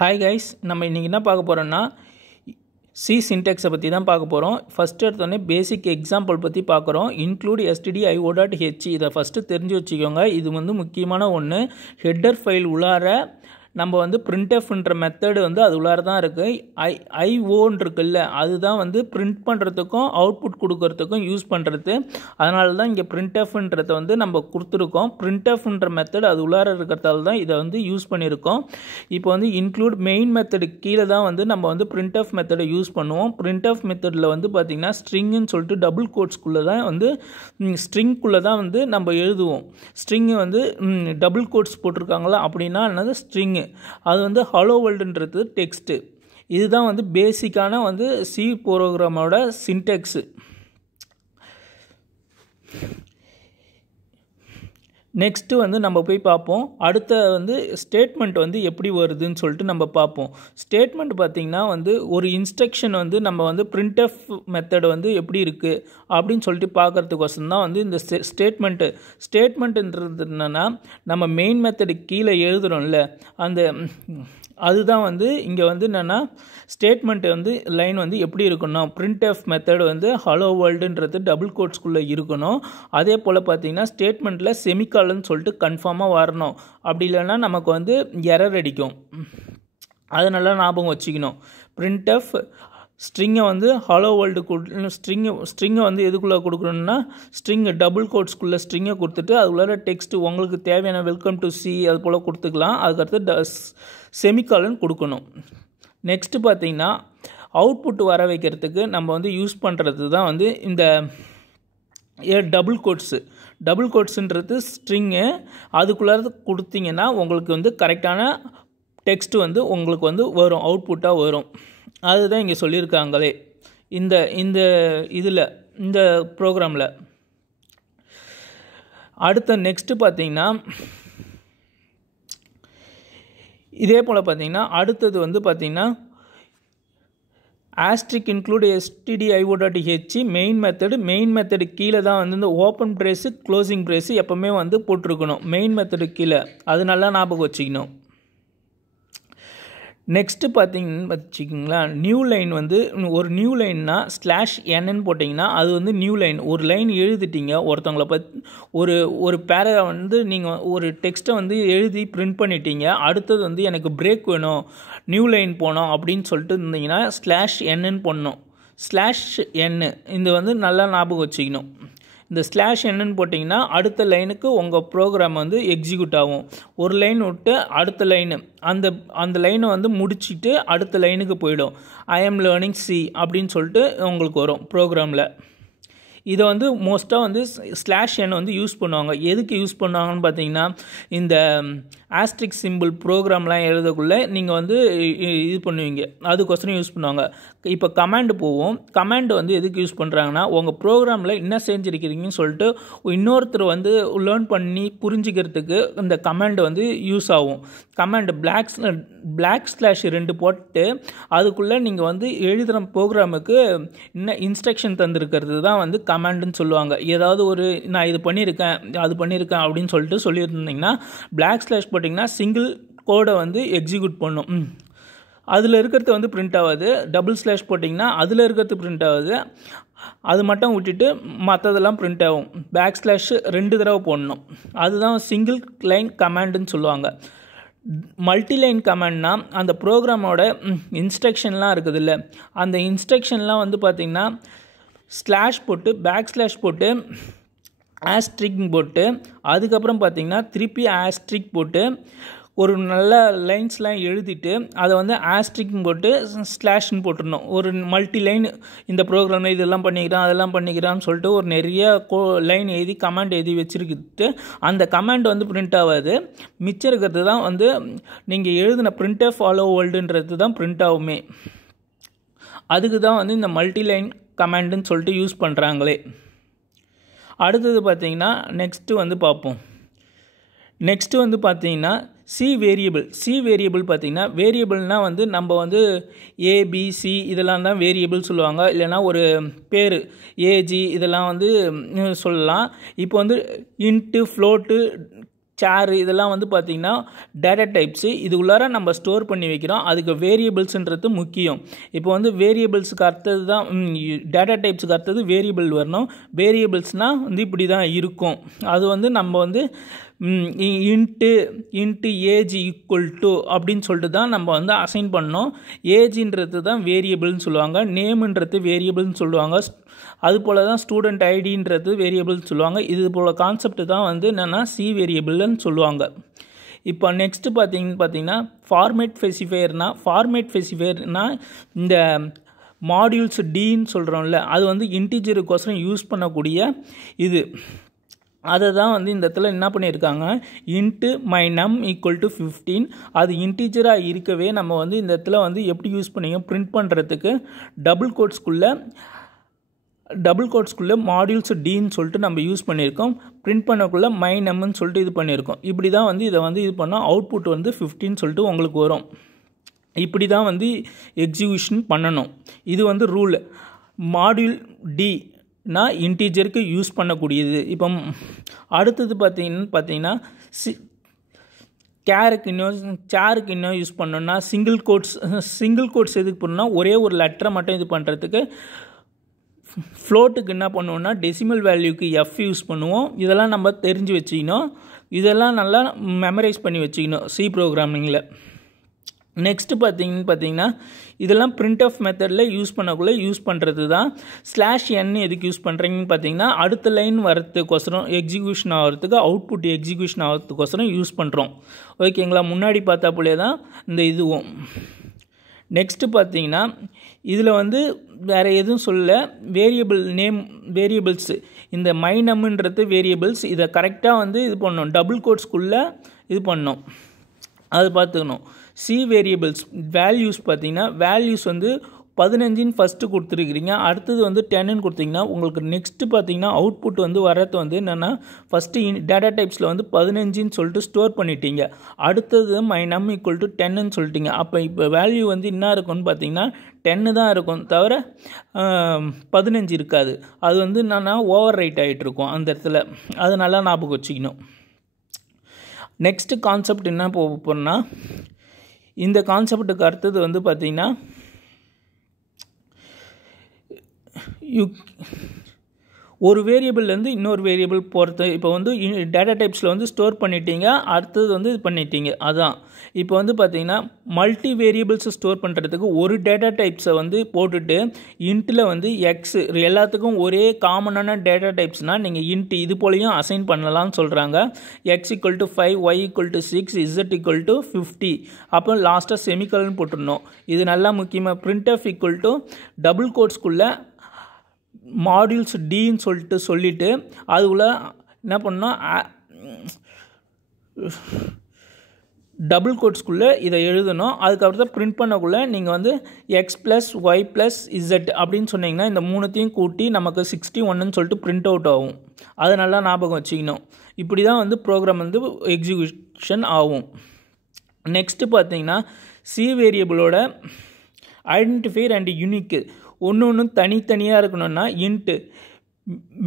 Hi guys, நம்ம இன்றைக்கி என்ன பார்க்க போகிறோன்னா சி சின்டெக்ஸை பற்றி தான் பார்க்க போகிறோம். ஃபஸ்ட்டு எடுத்தோடனே பேசிக் எக்ஸாம்பிள் பற்றி பார்க்குறோம். இன்க்ளூட் stdio.h இதை ஃபஸ்ட்டு தெரிஞ்சு வச்சுக்கோங்க. இது வந்து முக்கியமான ஒன்று. ஹெட்டர் ஃபைல் உள்ளார நம்ம வந்து printfன்ற மெத்தடு வந்து அது உள்ளார தான் இருக்குது. ஐஓன்னு இருக்குல்ல, அதுதான் வந்து பிரிண்ட் பண்ணுறதுக்கும் அவுட்புட் கொடுக்கறதுக்கும் யூஸ் பண்ணுறது. அதனால தான் இங்கே printfன்றதை வந்து நம்ம கொடுத்துருக்கோம். printfன்ற மெத்தட் அது உள்ளார இருக்கிறதால தான் இதை வந்து யூஸ் பண்ணியிருக்கோம். இப்போ வந்து இன்க்ளூட் மெயின் மெத்தடு கீழே தான் வந்து நம்ம வந்து printf மெத்தடை யூஸ் பண்ணுவோம். printf மெத்தடில் வந்து பார்த்திங்கன்னா ஸ்ட்ரிங்குன்னு சொல்லிட்டு டபுள் கோட்ஸ்குள்ளே தான் வந்து ஸ்ட்ரிங்குள்ளே தான் வந்து நம்ம எழுதுவோம். ஸ்ட்ரிங்கு வந்து டபுள் கோட்ஸ் போட்டிருக்காங்களா அப்படின்னா என்னது ஸ்ட்ரிங்கு, அது வந்து ஹலோ வேர்ல்டுன்றது டெக்ஸ்ட்டு. இதுதான் வந்து பேசிக்கான வந்து சி ப்ரோக்ராமோட சின்டெக்ஸு. நெக்ஸ்ட்டு வந்து நம்ம போய் பார்ப்போம். அடுத்த வந்து ஸ்டேட்மெண்ட் வந்து எப்படி வருதுன்னு சொல்லிட்டு நம்ம பார்ப்போம். ஸ்டேட்மெண்ட் பார்த்திங்கன்னா வந்து ஒரு இன்ஸ்ட்ரக்ஷன் வந்து நம்ம வந்து printf மெத்தட் வந்து எப்படி இருக்குது அப்படின்னு சொல்லிட்டு பார்க்குறதுக்கோசரம் தான் வந்து இந்த ஸ்டேட்மெண்ட்டுன்றது என்னென்னா நம்ம மெயின் மெத்தடு கீழே எழுதுகிறோம்ல, அந்த அதுதான் வந்து இங்கே வந்து என்னென்னா ஸ்டேட்மெண்ட் வந்து லைன் வந்து எப்படி இருக்கணும், printf மெத்தட் வந்து ஹலோ வேர்ல்டுன்றது டபுள் கோட்ஸ்குள்ளே இருக்கணும். அதே போல் பார்த்திங்கன்னா ஸ்டேட்மெண்ட்டில் செமிகாலன்னு சொல்லிட்டு கன்ஃபார்மாக வரணும். அப்படி இல்லைன்னா நமக்கு வந்து எரர் அடிக்கும். அதை நல்லா ஞாபகம் வச்சுக்கணும். printf ஸ்ட்ரிங்கை வந்து ஹலோ வேர்ல்டு ஸ்ட்ரிங்கை வந்து எதுக்குள்ளே கொடுக்கணுன்னா ஸ்ட்ரிங்கு டபுள் கோட்ஸ்குள்ளே ஸ்ட்ரிங்கை கொடுத்துட்டு அதுக்குள்ளே டெக்ஸ்ட்டு உங்களுக்கு தேவையான வெல்கம் டு சி அது போல் கொடுத்துக்கலாம். அதுக்கடுத்து செமிகாலன் கொடுக்கணும். நெக்ஸ்ட்டு பார்த்திங்கன்னா அவுட்புட் வர வைக்கிறதுக்கு நம்ம வந்து யூஸ் பண்ணுறது தான் வந்து இந்த டபுள் கோட்ஸுன்றது ஸ்ட்ரிங்கு. அதுக்குள்ளே கொடுத்தீங்கன்னா உங்களுக்கு வந்து கரெக்டான டெக்ஸ்ட் வந்து உங்களுக்கு வந்து வரும், அவுட்புட்டாக வரும். அதுதான் இங்கே சொல்லியிருக்காங்களே இந்த இதில் இந்த ப்ரோக்ராமில். அடுத்த நெக்ஸ்ட்டு பார்த்திங்கன்னா இதே போல் பார்த்திங்கன்னா அடுத்தது வந்து பார்த்திங்கன்னா ஆஸ்ட்ரிக் இன்க்ளூட் stdio.h மெயின் மெத்தடு கீழே தான் வந்து இந்த ஓப்பன் பிரேஸு க்ளோசிங் பிரேஸு எப்போவுமே வந்து போட்டிருக்கணும் மெயின் மெத்தடு கீழே. அது நல்லா ஞாபகம் வச்சுக்கணும். நெக்ஸ்ட்டு பார்த்திங்கன்னு வச்சுக்கிங்களா, நியூ லைன் வந்து ஒரு நியூ லைன்னா /n போட்டிங்கன்னா அது வந்து நியூ லைன். ஒரு லைன் எழுதிட்டீங்க ஒருத்தவங்களை ஒரு பேரா வந்து நீங்கள் ஒரு டெக்ஸ்ட்டை வந்து எழுதி பிரிண்ட் பண்ணிட்டீங்க. அடுத்தது வந்து எனக்கு பிரேக் வேணும், நியூ லைன் போனோம் அப்படின்னு சொல்லிட்டு இருந்தீங்கன்னா /n போடணும். /n இந்த வந்து நல்லா ஞாபகம் வச்சுக்கணும். இந்த /n போட்டிங்கன்னா அடுத்த லைனுக்கு உங்கள் ப்ரோக்ராம் வந்து எக்ஸிக்யூட் ஆகும். ஒரு லைன் விட்டு அடுத்த லைனு அந்த லைனை வந்து முடிச்சுட்டு அடுத்த லைனுக்கு போயிடும். ஐ ஆம் லேர்னிங் சி அப்படின்னு சொல்லிட்டு உங்களுக்கு வரும் ப்ரோக்ராமில். இதை வந்து மோஸ்ட்டாக வந்து /n வந்து யூஸ் பண்ணுவாங்க. எதுக்கு யூஸ் பண்ணுவாங்கன்னு பார்த்தீங்கன்னா இந்த ஆஸ்ட்ரிக் சிம்பிள் ப்ரோக்ராம்லாம் எழுதக்குள்ளே நீங்கள் வந்து இது பண்ணுவீங்க, அதுக்கோசரம் யூஸ் பண்ணுவாங்க. இப்போ கமாண்டு போவோம். கமாண்டு வந்து எதுக்கு யூஸ் பண்ணுறாங்கன்னா உங்கள் ப்ரோக்ராமில் என்ன செஞ்சுருக்கிறீங்கன்னு சொல்லிட்டு இன்னொருத்தர் வந்து லேர்ன் பண்ணி புரிஞ்சுக்கிறதுக்கு இந்த கமாண்டு வந்து யூஸ் ஆகும். கமாண்டு /2 போட்டு அதுக்குள்ளே நீங்கள் வந்து எழுதுகிற ப்ரோக்ராமுக்கு என்ன இன்ஸ்ட்ரக்ஷன் தந்திருக்கிறது தான் வந்து கமாண்டுன்னு சொல்லுவாங்க. ஏதாவது ஒரு நான் இது பண்ணியிருக்கேன் அது பண்ணியிருக்கேன் அப்படின்னு சொல்லிட்டு சொல்லியிருந்தீங்கன்னா // போட்டிங்கன்னா சிங்கிள் கோடை வந்து எக்ஸிக்யூட் பண்ணும். அதில் இருக்கிறது வந்து பிரிண்ட் ஆகாது. // போட்டிங்கன்னா அதில் இருக்கிறது பிரிண்ட் ஆகுது. அது மட்டும் விட்டுட்டு மற்றதெல்லாம் பிரிண்ட் ஆகும். /2 தடவை போடணும். அதுதான் சிங்கிள் லைன் கமாண்டுன்னு சொல்லுவாங்க. மல்டி லைன் கமாண்ட்னா அந்த ப்ரோக்ராமோட இன்ஸ்ட்ரக்ஷன்லாம் இருக்குது இல்லை, அந்த இன்ஸ்ட்ரக்ஷன்லாம் வந்து பார்த்திங்கன்னா / போட்டு // போட்டு ஆஸ்ட்ரிக் போட்டு அதுக்கப்புறம் பார்த்திங்கன்னா திருப்பி ஆஸ்ட்ரிக் போட்டு ஒரு நல்ல லைன்ஸ்லாம் எழுதிட்டு அதை வந்து ஆஸ்ட்ரிக் போட்டு /ன்னு போட்டுடணும். ஒரு மல்டி லைன் இந்த ப்ரோக்ராமில் இதெல்லாம் பண்ணிக்கிறான் அதெல்லாம் பண்ணிக்கிறான்னு சொல்லிட்டு ஒரு நிறைய லைன் எழுதி கமாண்ட் எழுதி வச்சுருக்கிட்டு அந்த கமாண்ட் வந்து பிரிண்ட் ஆகாது. மிச்சம் இருக்கிறது தான் வந்து நீங்கள் எழுதின printf ஹலோ வேர்ல்டுன்றது தான் பிரிண்ட் ஆகுமே. அதுக்கு தான் வந்து இந்த மல்டி லைன் கமாண்டுன்னு சொல்லிட்டு யூஸ் பண்ணுறாங்களே. அடுத்தது பார்த்திங்கன்னா நெக்ஸ்ட்டு வந்து பார்ப்போம். நெக்ஸ்ட்டு வந்து பார்த்திங்கன்னா சி வேரியபிள் பார்த்திங்கன்னா வேரியபிள்னால் வந்து நம்ம வந்து ஏபிசி இதெல்லாம் தான் வேரியபிள் சொல்லுவாங்க. இல்லைனா ஒரு பேர் ஏஜி இதெல்லாம் வந்து சொல்லலாம். இப்போ வந்து இன்ட்டு ஃப்ளோட்டு சேர் இதெல்லாம் வந்து பார்த்திங்கன்னா டேட்டா டைப்ஸு. இது உள்ளார நம்ம ஸ்டோர் பண்ணி வைக்கிறோம். அதுக்கு வேரியபிள்ஸுன்றது முக்கியம். இப்போ வந்து வேரியபிள்ஸுக்கு அடுத்தது தான் டேட்டா டைப்ஸுக்கு அடுத்தது வேரியபிள் வரணும். வேரியபிள்ஸ்னால் வந்து இப்படி தான் இருக்கும். அது வந்து நம்ம வந்து இன்ட்டு ஏஜ் ஈக்குவல் டு அப்படின்னு சொல்லிட்டு தான் நம்ம வந்து அசைன் பண்ணோம். ஏஜின்றது தான் வேரியபிள்னு சொல்லுவாங்க, நேமுன்றது வேரியபிள்னு சொல்லுவாங்க, அது போல் தான் ஸ்டூடெண்ட் ஐடின்றது வேரியபிள்னு சொல்லுவாங்க. இது போல் கான்செப்ட் தான் வந்து என்னென்னா சி வேரியபிள்னு சொல்லுவாங்க. இப்போ நெக்ஸ்ட்டு பார்த்தீங்கன்னா ஃபார்மேட் ஸ்பெசிஃபையர்னால் இந்த மாடியூல்ஸ் டின்னு சொல்கிறோம்ல, அது வந்து இன்டிஜருக்கோசரம் யூஸ் பண்ணக்கூடிய இது. அதை தான் வந்து இந்த இடத்துல என்ன பண்ணியிருக்காங்க, இன்ட்டு மை நம் ஈக்குவல் டு 15. அது இன்டிஜராக இருக்கவே நம்ம வந்து இந்த இடத்துல வந்து எப்படி யூஸ் பண்ணிங்க பிரிண்ட் பண்ணுறதுக்கு டபுள் கோட்ஸ்குள்ளே மாடியூல்ஸ் டின்னு சொல்லிட்டு நம்ம யூஸ் பண்ணியிருக்கோம். பிரிண்ட் பண்ணக்குள்ளே மை நம்னு சொல்லிட்டு இது பண்ணியிருக்கோம். இப்படி தான் வந்து இதை வந்து இது பண்ணால் அவுட்புட் வந்து 15 சொல்லிட்டு உங்களுக்கு வரும். இப்படி தான் வந்து எக்ஸிக்யூஷன் பண்ணணும். இது வந்து ரூல். மாடியூல் டி இன்டீஜருக்கு யூஸ் பண்ணக்கூடியது. இப்போ அடுத்தது பார்த்தீங்கன்னா சேருக்கு இன்னும் யூஸ் பண்ணோன்னா சிங்கிள் கோட்ஸ் எதுக்கு பண்ணோன்னா ஒரே ஒரு லெட்டரை மட்டும் இது பண்ணுறதுக்கு. ஃப்ளோட்டுக்கு என்ன பண்ணுவோன்னா டெசிமல் வேல்யூக்கு எஃப் யூஸ் பண்ணுவோம். இதெல்லாம் நம்ம தெரிஞ்சு வச்சுக்கணும். இதெல்லாம் நல்லா மெமரைஸ் பண்ணி வச்சுக்கணும் சி ப்ரோக்ராமிங்கில். நெக்ஸ்ட்டு பார்த்தீங்கன்னா இதெல்லாம் பிரிண்ட் ஆஃப் மெத்தடில் யூஸ் பண்ணுறது தான். /n எதுக்கு யூஸ் பண்ணுறீங்கன்னு பார்த்தீங்கன்னா அடுத்த லைன் வரத்துக்கோசரம் எக்ஸிக்யூஷன் ஆகிறதுக்கு, அவுட்புட் எக்ஸிக்யூஷன் ஆகிறதுக்கோசரம் யூஸ் பண்ணுறோம். ஓகேங்களா, முன்னாடி பார்த்தாப்புலே தான் இந்த இதுவும். நெக்ஸ்ட்டு பார்த்தீங்கன்னா இதில் வந்து வேறு எதுவும் சொல்ல, வேரியபிள்ஸு இந்த மை நம்ன்றது வேரியபிள்ஸ். இதை கரெக்டாக வந்து இது பண்ணணும், டபுள் கோட்ஸ்குள்ளே இது பண்ணணும், அது பார்த்துக்கணும். சி வேரியபிள்ஸ் வேல்யூஸ் பார்த்தீங்கன்னா வேல்யூஸ் வந்து 15 ஃபஸ்ட்டு கொடுத்துருக்கிறீங்க, அடுத்தது வந்து 10ன்னு கொடுத்தீங்கன்னா உங்களுக்கு நெக்ஸ்ட்டு பார்த்தீங்கன்னா அவுட்புட் வந்து வரது வந்து என்னென்னா ஃபஸ்ட்டு டேட்டா டைப்ஸில் வந்து 15ன்னு சொல்லிட்டு ஸ்டோர் பண்ணிட்டீங்க. அடுத்தது மை நம் ஈக்குவல் டு 10ன்னு சொல்லிட்டீங்க. அப்போ இப்போ வேல்யூ வந்து என்ன இருக்கும்னு பார்த்தீங்கன்னா 10 தான் இருக்கும், தவிர 15 இருக்காது. அது வந்து என்னென்னா ஓவர் ரைட் ஆகிட்டு இருக்கும் அந்த இடத்துல. அது நல்லா ஞாபகம் வச்சுக்கணும். நெக்ஸ்ட்டு கான்செப்ட் என்ன போகிறோன்னா, இந்த கான்செப்டுக்கு அடுத்தது வந்து பார்த்திங்கன்னா ஒரு வேரியபிள்லேருந்து இன்னொரு வேரியபிள் போகிறது. இப்போ வந்து டேட்டா டைப்ஸில் வந்து ஸ்டோர் பண்ணிட்டீங்க, அடுத்தது வந்து இது பண்ணிட்டீங்க. அதான் இப்போ வந்து பார்த்திங்கன்னா மல்டி வேரியபிள்ஸை ஸ்டோர் பண்ணுறதுக்கு ஒரு டேட்டா டைப்ஸை வந்து போட்டுட்டு இன்ட்டில் வந்து எக்ஸ் எல்லாத்துக்கும் ஒரே காமனான டேட்டா டைப்ஸ்னால் நீங்கள் இன்ட் இது போலையும் அசைன் பண்ணலாம்னு சொல்கிறாங்க. x = 5, y = 6, z = 50. அப்போ லாஸ்ட்டாக செமிகலன் போட்டுடணும். இது நல்லா முக்கியமாக. printf = டபுள் கோட்ஸ்குள்ளே மாடியூல்ஸ் டின்னு சொல்லிட்டு அதுக்குள்ளே என்ன பண்ணோம், டபுள் கோட்ஸ்குள்ளே இதை எழுதணும். அதுக்கப்புறம் பிரிண்ட் பண்ணக்குள்ளே நீங்கள் வந்து x + y + z அப்படின்னு சொன்னீங்கன்னா இந்த மூணுத்தையும் கூட்டி நமக்கு 61ன்னு சொல்லிட்டு பிரிண்ட் அவுட் ஆகும். அதை நல்லா ஞாபகம் வச்சுக்கணும். இப்படி தான் வந்து ப்ரோக்ராம் வந்து எக்ஸிக்யூஷன் ஆகும். நெக்ஸ்ட்டு பார்த்தீங்கன்னா சி வேரியபிளோட ஐடென்டிஃபையர் அண்ட் யூனிக்கு ஒன்று தனித்தனியாக இருக்கணும்னா இன்ட்டு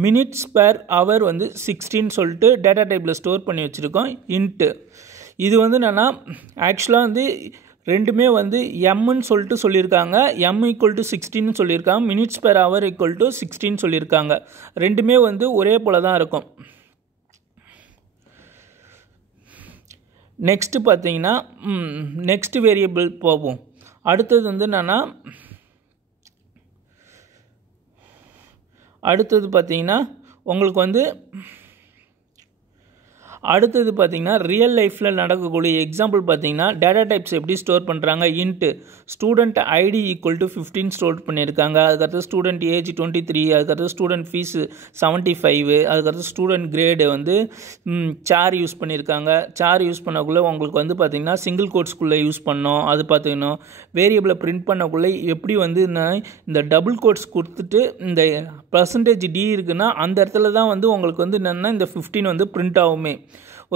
மினிட்ஸ் பெர் ஹவர் வந்து 16 சொல்லிட்டு டேட்டா டைப்பில் ஸ்டோர் பண்ணி வச்சுருக்கோம். இன்ட்டு இது வந்து என்னென்னா ஆக்சுவலாக வந்து ரெண்டுமே வந்து எம்ன்னு சொல்லிட்டு சொல்லியிருக்காங்க. m = 16 சொல்லியிருக்காங்க, மினிட்ஸ் பெர் ஹவர் = 16 சொல்லியிருக்காங்க. ரெண்டுமே வந்து ஒரே போல் தான் இருக்கும். நெக்ஸ்ட்டு பார்த்தீங்கன்னா நெக்ஸ்ட் வேரியபிள் போவோம். அடுத்தது வந்து என்னென்னா அடுத்தது பார்த்தீங்கன்னா உங்களுக்கு வந்து அடுத்தது பார்த்தீங்கன்னா ரியல் லைஃப்பில் நடக்கக்கூடிய எக்ஸாம்பிள் பார்த்தீங்கன்னா டேட்டா டைப்ஸ் எப்படி ஸ்டோர் பண்ணுறாங்க. இன்ட்டு ஸ்டூடெண்ட் ஐடி = 15 ஸ்டோர் பண்ணியிருக்காங்க. அதுக்கடுத்து ஸ்டூடெண்ட் ஏஜ் 23, அதுக்கடுத்து ஸ்டூடெண்ட் ஃபீஸு 75, அதுக்கடுத்து ஸ்டூடெண்ட் கிரேடு வந்து சேர் யூஸ் பண்ணியிருக்காங்க. சேர் யூஸ் பண்ணக்குள்ளே உங்களுக்கு வந்து பார்த்திங்கன்னா சிங்கிள் கோட்ஸ்குள்ளே யூஸ் பண்ணோம், அது பார்த்துக்கணும். வேரியபிளை பிரிண்ட் பண்ணக்குள்ளே எப்படி வந்து இந்த டபுள் கோட்ஸ் கொடுத்துட்டு இந்த % d இருக்குன்னா அந்த இடத்துல தான் வந்து உங்களுக்கு வந்து என்னென்னா இந்த 15 வந்து பிரிண்ட் ஆகுமே.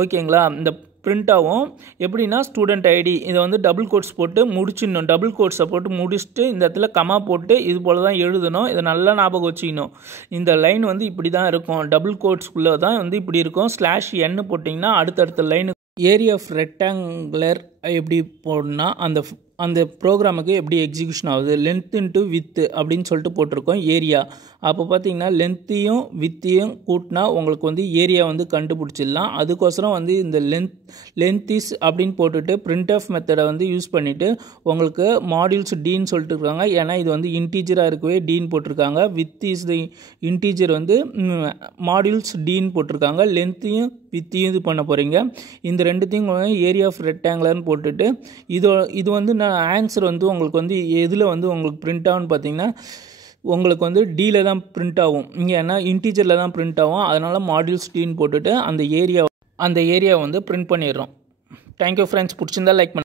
ஓகேங்களா, இந்த பிரிண்ட் ஆகும். எப்படின்னா ஸ்டூடெண்ட் ஐடி இதை வந்து டபுள் கோட்ஸ் போட்டு முடிச்சிடணும். டபுள் கோட்ஸை போட்டு முடிச்சுட்டு இந்த இடத்துல கமா போட்டு இது போல் தான் எழுதணும். இதை நல்லா ஞாபகம் வச்சுக்கணும். இந்த லைன் வந்து இப்படி தான் இருக்கும். டபுள் கோட்ஸ்குள்ளே தான் வந்து இப்படி இருக்கும். /n போட்டிங்கன்னா அடுத்தடுத்த லைனு ஏரியா ஆஃப் ரெக்டாங்குலர் எப்படி போடணும்னா அந்த ப்ரோக்ராமுக்கு எப்படி எக்ஸிக்யூஷன் ஆகுது. லென்த் இன்ட்டு வித்து அப்படின்னு சொல்லிட்டு போட்டிருக்கோம் ஏரியா. அப்போ பார்த்தீங்கன்னா லென்த்தையும் வித்தையும் கூட்டினா உங்களுக்கு வந்து ஏரியா வந்து கண்டுபிடிச்சிடலாம். அதுக்கோசரம் வந்து இந்த லென்த் இஸ் அப்படின்னு போட்டுட்டு printf மெத்தடை வந்து யூஸ் பண்ணிவிட்டு உங்களுக்கு மாடியூல்ஸ் டீன்னு சொல்லிட்டு இருக்காங்க. ஏன்னா இது வந்து இன்டீஜராக இருக்கவே டீன்னு போட்டிருக்காங்க. வித் இஸ் தி இன்டீஜர் வந்து மாடியூல்ஸ் டீன்னு போட்டிருக்காங்க. லென்த்தையும் வித்தையும் இது பண்ண போகிறீங்க. இந்த ரெண்டுத்தையும் ஏரியா ஆஃப் ரெக்டாங்குலர்னு போட்டுட்டு இது வந்து நான் ஆன்சர் வந்து உங்களுக்கு வந்து எதில் வந்து உங்களுக்கு பிரிண்ட் ஆகும்னு பார்த்தீங்கன்னா உங்களுக்கு வந்து டீல தான் பிரிண்ட் ஆகும். இங்கே ஏன்னா இன்டீஜரில் தான் பிரிண்ட் ஆகும். அதனால் மாடியூல்ஸ் டீன்னு போட்டுட்டு அந்த ஏரியா வந்து பிரிண்ட் பண்ணிடுறோம். Thank you friends. பிடிச்சிருந்தா லைக் பண்ணுங்கள்.